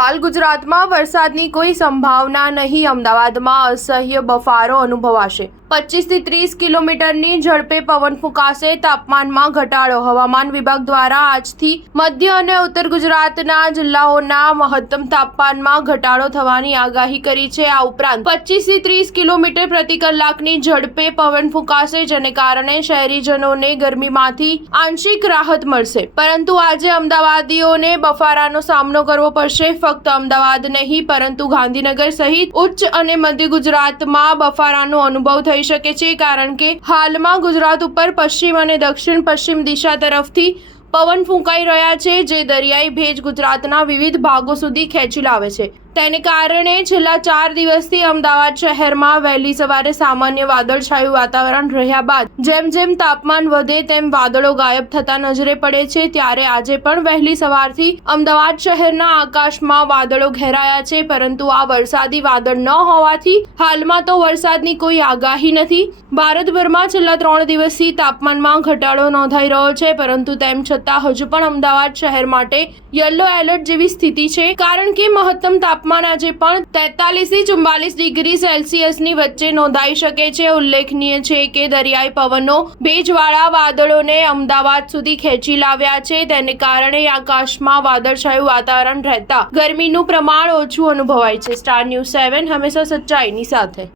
હાલ ગુજરાતમાં વરસાદની કોઈ સંભાવના નહીં. અમદાવાદમાં અસહ્ય બફારો અનુભવાશે. 25 થી 30 કિલોમીટરની ઝડપે પવન ફૂંકાશે. તાપમાનમાં ઘટાડો. હવામાન વિભાગ દ્વારા આજથી મધ્ય અને ઉત્તર ગુજરાતના જિલ્લાઓના મહત્તમ તાપમાનમાં ઘટાડો થવાની આગાહી કરી છે. આ ઉપરાંત 25 થી 30 કિલોમીટર પ્રતિ કલાકની ઝડપે પવન ફૂંકાશે, જેને કારણે શહેરીજનોને ગરમીમાંથી આંશિક રાહત મળશે. પરંતુ આજે અમદાવાદીઓને બફારાનો સામનો કરવો પડશે. ફક્ત અમદાવાદ નહીં, પરંતુ ગાંધીનગર સહિત ઉચ્ચ અને મધ્ય ગુજરાતમાં બફારાનો અનુભવ થઈ શકે છે, કારણ કે હાલમાં ગુજરાત ઉપર પશ્ચિમ અને દક્ષિણ પશ્ચિમ દિશા તરફથી પવન ફૂંકાઈ રહ્યા છે, જે દરિયાઈ ભેજ ગુજરાતના વિવિધ ભાગો સુધી ખેંચી લાવે છે. તેને કારણે છેલ્લા 4 દિવસથી અમદાવાદ શહેરમાં વહેલી સવારે સામાન્ય વાદળછાયું વાતાવરણ રહ્યા બાદ જેમ જેમ તાપમાન વધે તેમ વાદળો ગાયબ થતા નજરે પડે છે. ત્યારે આજે પણ વહેલી સવારથી અમદાવાદ શહેરના આકાશમાં વાદળો ઘેરાયા છે, પરંતુ આ વરસાદી વાદળ ન હોવાથી હાલમાં તો વરસાદની કોઈ આગાહી નથી. ભારતભરમાં છેલ્લા 3 દિવસથી તાપમાનમાં ઘટાડો નોંધાઈ રહ્યો છે, પરંતુ તેમ છતાં હજુ પણ અમદાવાદ શહેર માટે યલો એલર્ટ જેવી સ્થિતિ છે, કારણ કે મહત્તમ તાપમાન આજે પણ 43 થી 44 ડિગ્રી સેલ્સિયસની વચ્ચે નોંધાઈ શકે છે. ઉલ્લેખનીય છે કે દરિયાઈ પવનો ભેજવાળા વાદળોને અમદાવાદ સુધી ખેંચી લાવ્યા છે. તેને કારણે આકાશમાં વાદળછાયું વાતાવરણ રહેતા ગરમીનું પ્રમાણ ઓછું અનુભવાય છે. સ્ટાર ન્યૂઝ 7 હંમેશા સચ્ચાઈની સાથે.